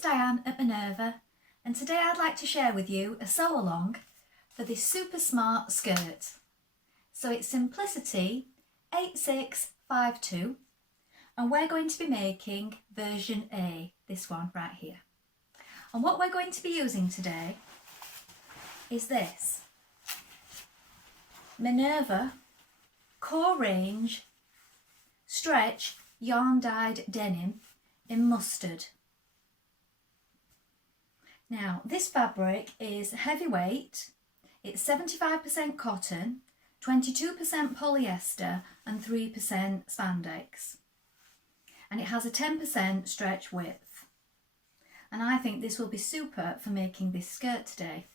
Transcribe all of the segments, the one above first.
it's Dianne at Minerva, and today I'd like to share with you a sew along for this super smart skirt. So it's Simplicity 8652 and we're going to be making version A, this one right here. And what we're going to be using today is this Minerva Core Range Stretch Yarn Dyed Denim in mustard. Now this fabric is heavyweight, it's 75% cotton, 22% polyester and 3% spandex. And it has a 10% stretch width. And I think this will be super for making this skirt today.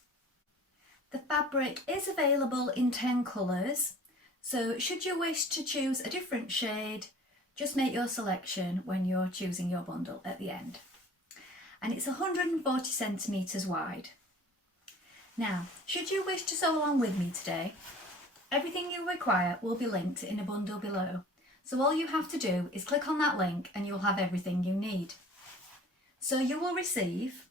The fabric is available in 10 colours, so should you wish to choose a different shade, just make your selection when you're choosing your bundle at the end. And it's 140 centimetres wide. Now, should you wish to sew along with me today, everything you require will be linked in a bundle below. So all you have to do is click on that link and you'll have everything you need. So you will receive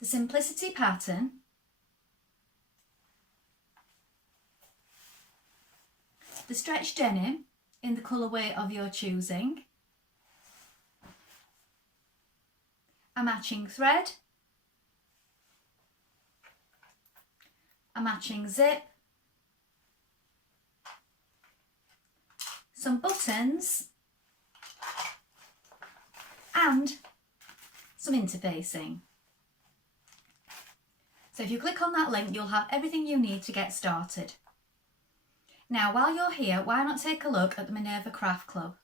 the Simplicity pattern, the stretch denim in the colourway of your choosing, a matching thread, a matching zip, some buttons and some interfacing. So if you click on that link, you'll have everything you need to get started. Now while you're here, why not take a look at the Minerva Craft Club?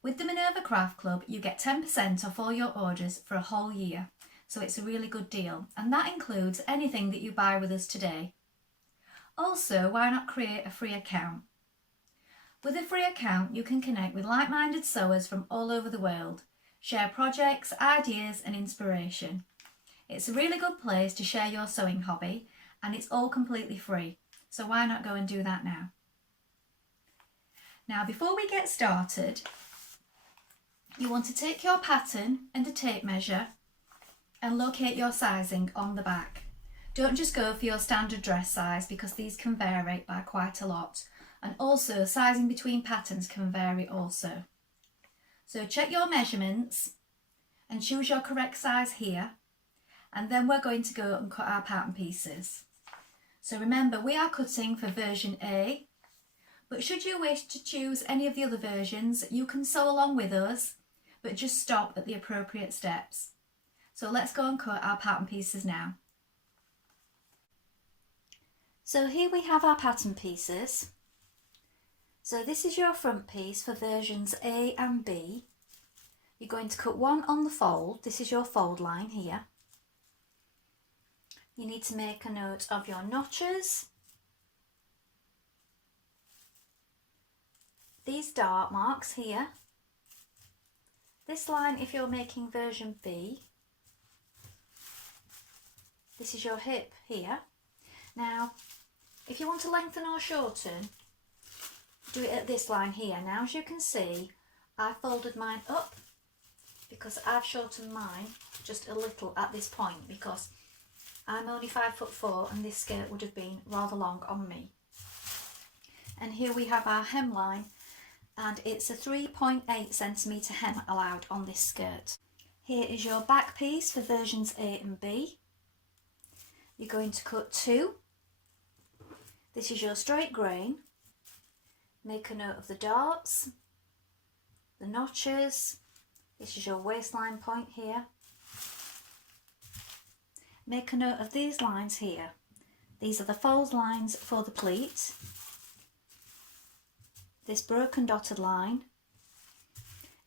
With the Minerva Craft Club, you get 10% off all your orders for a whole year, so it's a really good deal, and that includes anything that you buy with us today. Also, why not create a free account? With a free account, you can connect with like-minded sewers from all over the world, share projects, ideas and inspiration. It's a really good place to share your sewing hobby, and it's all completely free, so why not go and do that now? Now, before we get started, you want to take your pattern and a tape measure and locate your sizing on the back. Don't just go for your standard dress size because these can vary by quite a lot, and also sizing between patterns can vary also. So check your measurements and choose your correct size here, and then we're going to go and cut our pattern pieces. So remember, we are cutting for version A, but should you wish to choose any of the other versions, you can sew along with us, but just stop at the appropriate steps. So let's go and cut our pattern pieces now. So here we have our pattern pieces. So this is your front piece for versions A and B. You're going to cut one on the fold. This is your fold line here. You need to make a note of your notches, these dart marks here, this line if you're making version B, this is your hip here. Now if you want to lengthen or shorten, do it at this line here. Now as you can see, I folded mine up because I've shortened mine just a little at this point because I'm only 5'4" and this skirt would have been rather long on me. And here we have our hemline, and it's a 3.8 centimetre hem allowed on this skirt. Here is your back piece for versions A and B. You're going to cut 2. This is your straight grain. Make a note of the darts, the notches. This is your waistline point here. Make a note of these lines here. These are the fold lines for the pleat. This broken dotted line.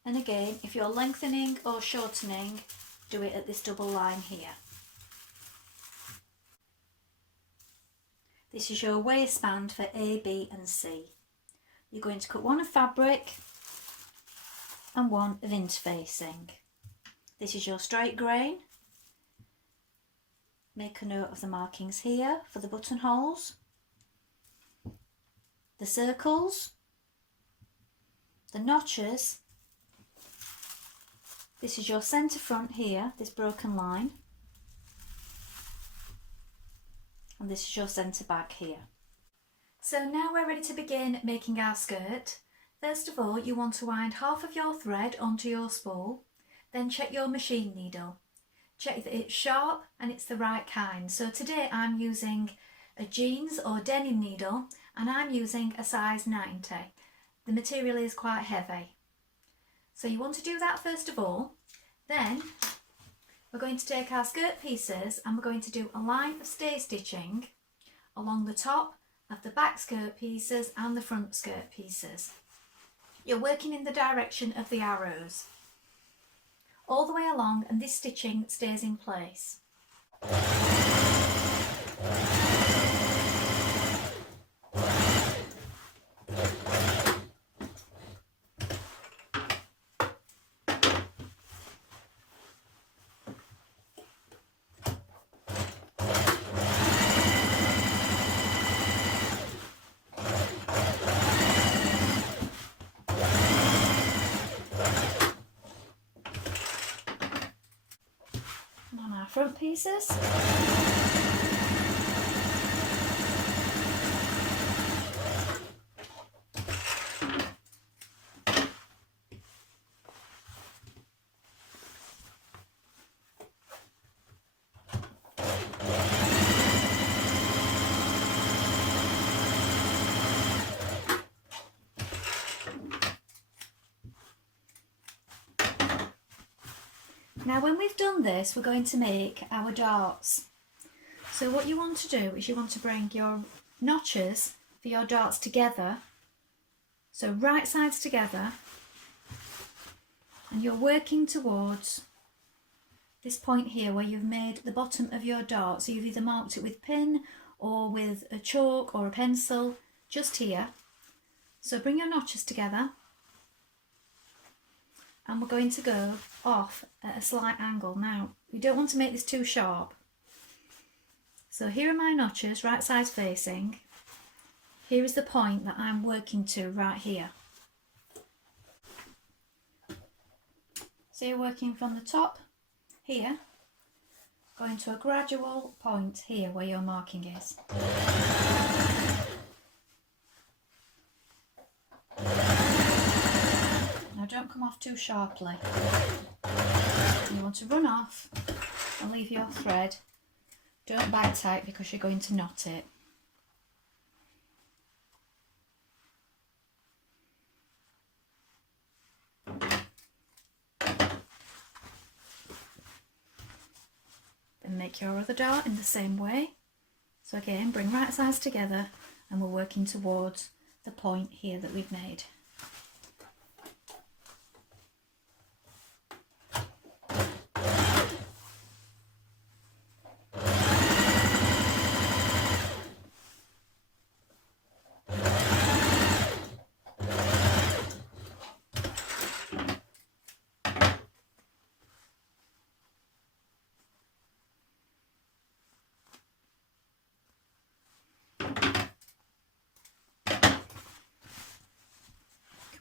And again, if you're lengthening or shortening, do it at this double line here. This is your waistband for A, B and C. You're going to cut one of fabric and one of interfacing. This is your straight grain. Make a note of the markings here for the buttonholes, the circles, the notches This is your centre front here, this broken line. And this is your centre back here. So now we're ready to begin making our skirt. First of all, you want to wind half of your thread onto your spool, then check your machine needle. Check that it's sharp and it's the right kind. So today I'm using a jeans or denim needle and I'm using a size 90. The material is quite heavy. So you want to do that first of all. Then we're going to take our skirt pieces and we're going to do a line of stay stitching along the top of the back skirt pieces and the front skirt pieces. You're working in the direction of the arrows all the way along, and this stitching stays in place. On our front pieces. Now when we've done this, we're going to make our darts. So what you want to do is you want to bring your notches for your darts together, so right sides together, and you're working towards this point here where you've made the bottom of your dart. So you've either marked it with pin or with a chalk or a pencil, just here. So bring your notches together. And we're going to go off at a slight angle. Now, we don't want to make this too sharp. So here are my notches, right sides facing. Here is the point that I'm working to right here. So you're working from the top here, going to a gradual point here where your marking is. Now don't come off too sharply. You want to run off and leave your thread. Don't bite tight because you're going to knot it. Then make your other dart in the same way. So again, bring right sides together and we're working towards the point here that we've made.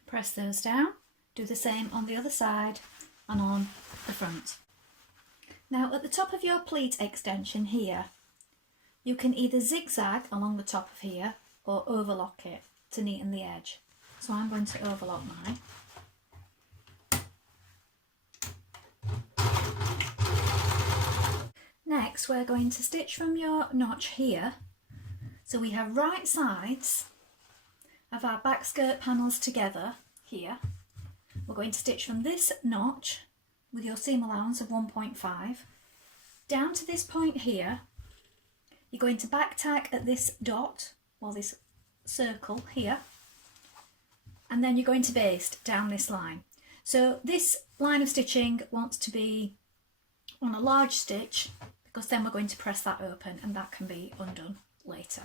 Press those down, do the same on the other side and on the front. Now at the top of your pleat extension here, you can either zigzag along the top of here or overlock it to neaten the edge. So I'm going to overlock mine. Next we're going to stitch from your notch here. So we have right sides of our back skirt panels together here. We're going to stitch from this notch with your seam allowance of 1.5 down to this point here. You're going to back tack at this dot or this circle here, and then you're going to baste down this line. So this line of stitching wants to be on a large stitch because then we're going to press that open and that can be undone later.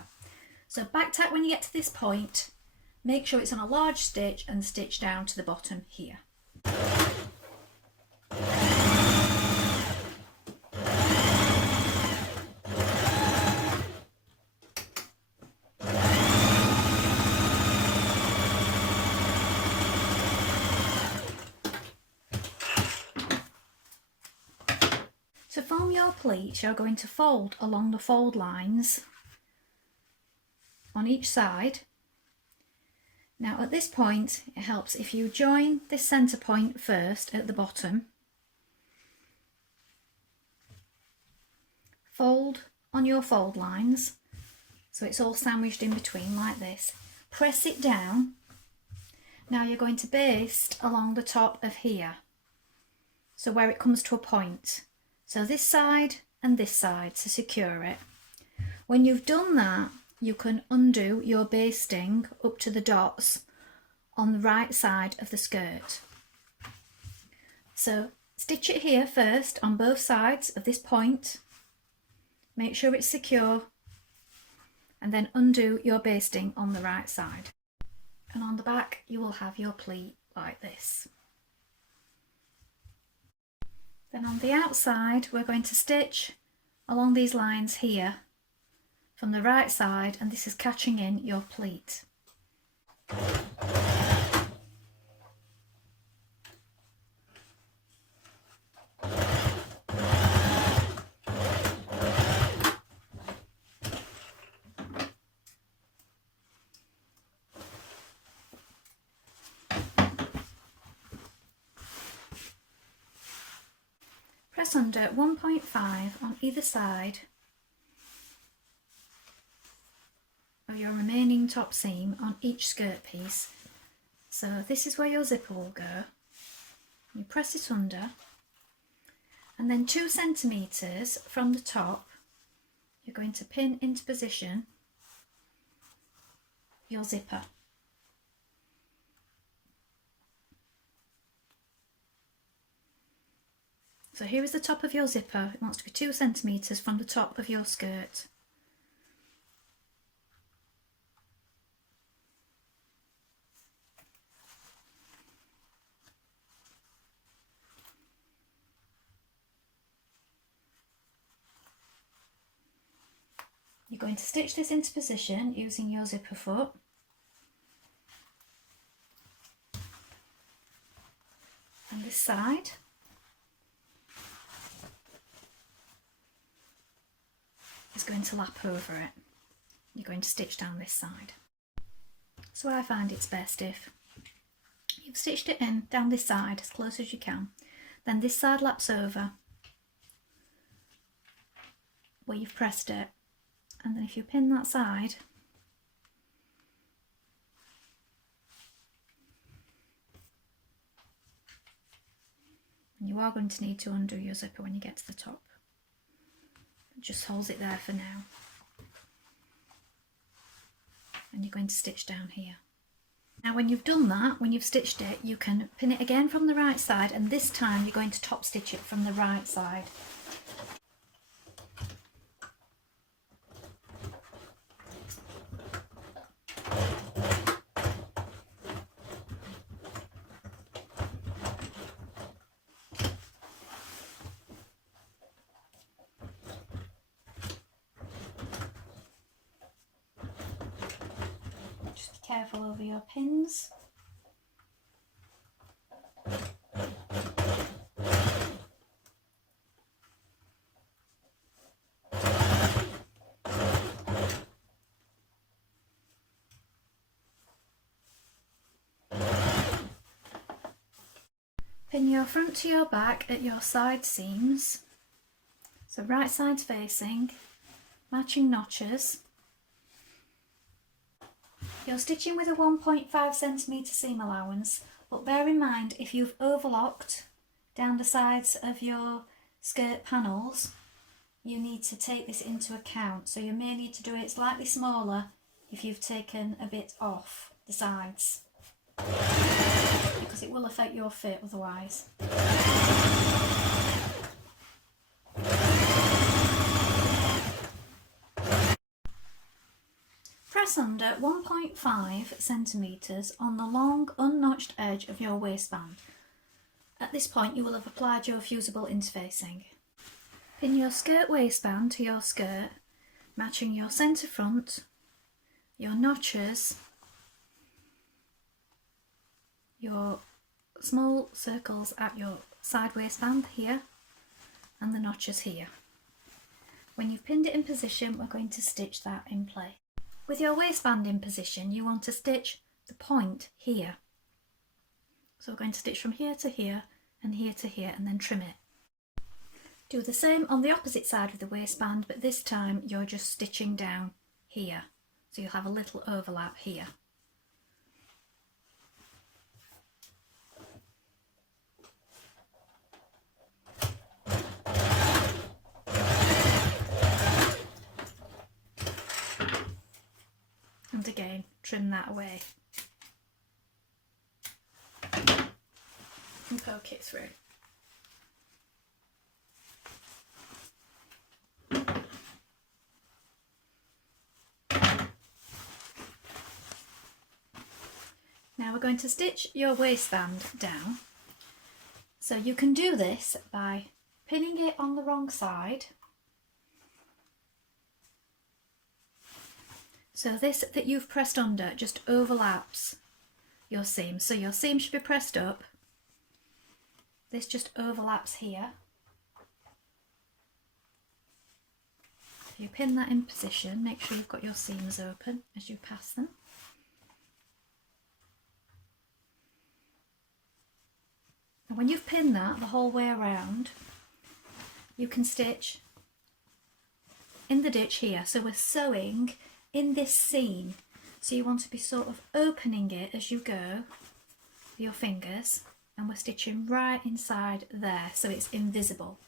So back tack when you get to this point. Make sure it's on a large stitch and stitch down to the bottom here. form your pleat, you're going to fold along the fold lines on each side. Now at this point it helps if you join this centre point first at the bottom, fold on your fold lines so it's all sandwiched in between like this, press it down. Now you're going to baste along the top of here, so where it comes to a point, so this side and this side to secure it. When you've done that, you can undo your basting up to the dots on the right side of the skirt. So stitch it here first on both sides of this point, make sure it's secure, and then undo your basting on the right side. And on the back you will have your pleat like this. Then on the outside we're going to stitch along these lines here from the right side, and this is catching in your pleat. Press under 1.5 on either side of your remaining top seam on each skirt piece. So this is where your zipper will go. You press it under, and then 2 centimetres from the top you're going to pin into position your zipper. So here is the top of your zipper. It wants to be 2 centimetres from the top of your skirt. You're going to stitch this into position using your zipper foot. And this side. Is going to lap over it. You're going to stitch down this side. So I find it's best if you've stitched it in down this side as close as you can, then this side laps over where you've pressed it, and then if you pin that side, and you are going to need to undo your zipper when you get to the top. It just holds it there for now. And you're going to stitch down here. Now when you've done that, when you've stitched it, you can pin it again from the right side, and this time you're going to top stitch it from the right side. Just be careful over your pins. Pin your front to your back at your side seams, so right side's facing, matching notches. You're stitching with a 1.5 centimetre seam allowance, but bear in mind if you've overlocked down the sides of your skirt panels, you need to take this into account. So you may need to do it slightly smaller if you've taken a bit off the sides, because it will affect your fit otherwise. Press under 1.5 centimetres on the long unnotched edge of your waistband. At this point you will have applied your fusible interfacing. Pin your skirt waistband to your skirt, matching your centre front, your notches, your small circles at your side waistband here, and the notches here. When you've pinned it in position, we're going to stitch that in place. With your waistband in position, you want to stitch the point here. So we're going to stitch from here to here and here to here and then trim it. Do the same on the opposite side of the waistband, but this time you're just stitching down here. So you'll have a little overlap here. And again, trim that away and poke it through. Now we're going to stitch your waistband down. So you can do this by pinning it on the wrong side. So this that you've pressed under just overlaps your seam. So your seam should be pressed up. This just overlaps here. If you pin that in position, make sure you've got your seams open as you pass them. And when you've pinned that the whole way around, you can stitch in the ditch here. So we're sewing in this seam. So you want to be sort of opening it as you go with your fingers, and we're stitching right inside there so it's invisible.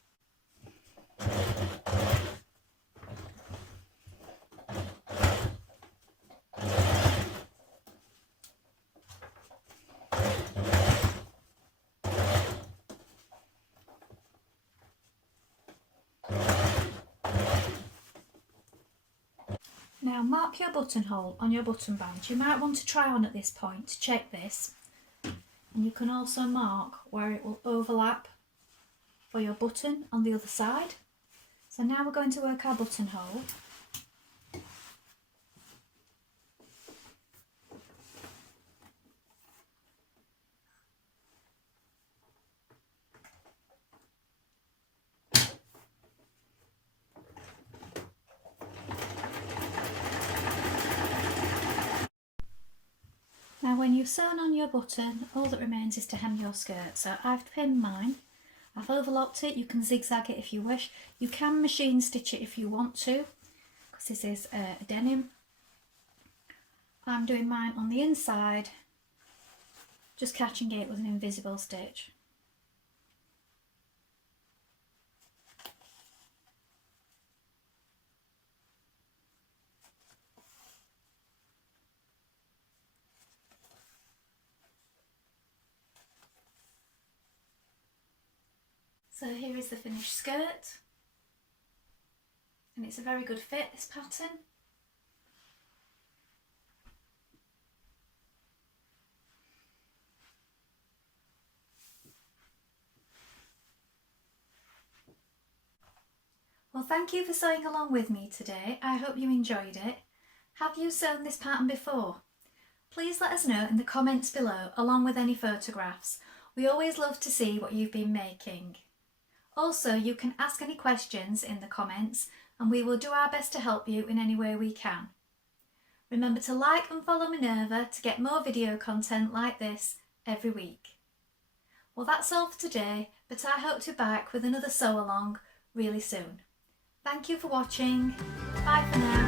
Now mark your buttonhole on your button band. You might want to try on at this point to check this, and you can also mark where it will overlap for your button on the other side. So now we're going to work our buttonhole. Now when you've sewn on your button, all that remains is to hem your skirt. So I've pinned mine, I've overlocked it. You can zigzag it if you wish. You can machine stitch it if you want to, because this is a denim. I'm doing mine on the inside, just catching it with an invisible stitch. So here is the finished skirt, and it's a very good fit, this pattern. Well, thank you for sewing along with me today. I hope you enjoyed it. Have you sewn this pattern before? Please let us know in the comments below, along with any photographs. We always love to see what you've been making. Also, you can ask any questions in the comments and we will do our best to help you in any way we can. Remember to like and follow Minerva to get more video content like this every week. Well, that's all for today, but I hope to be back with another sew along really soon. Thank you for watching. Bye for now.